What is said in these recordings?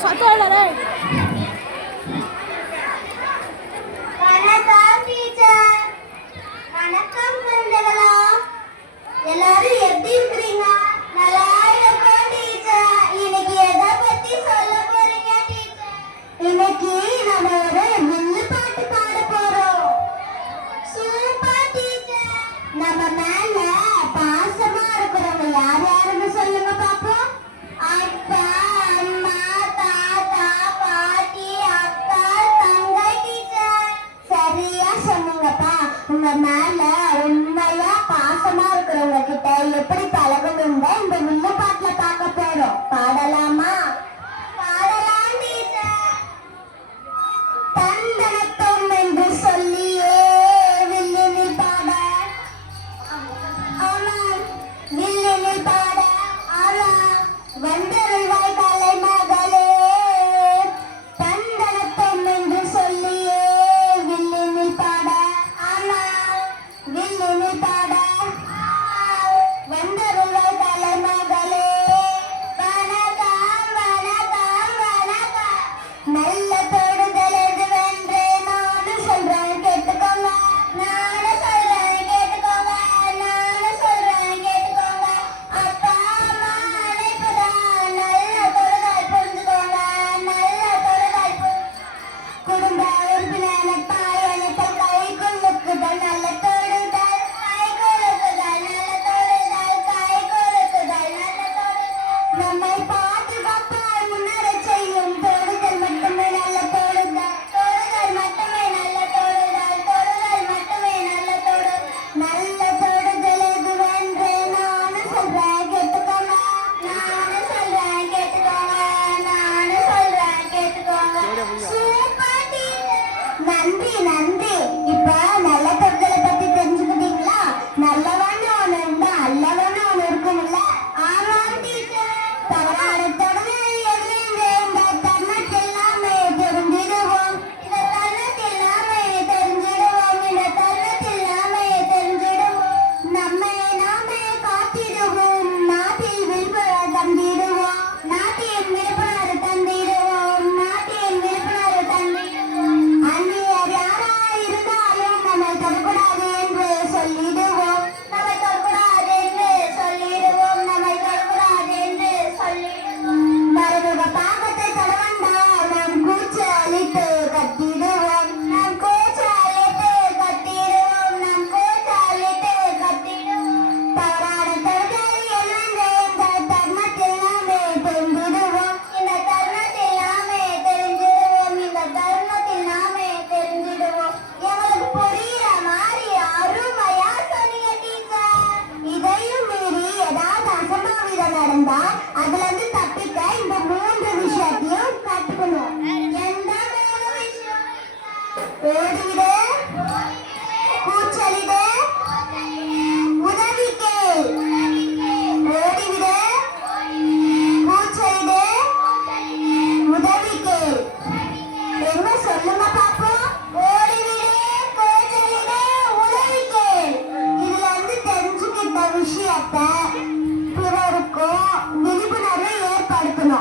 耍呆了。嘞 உங்க மேல உண்மையா பாசமா இருக்கிறவங்க கிட்ட எப்படி பழக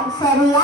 งเซเรีย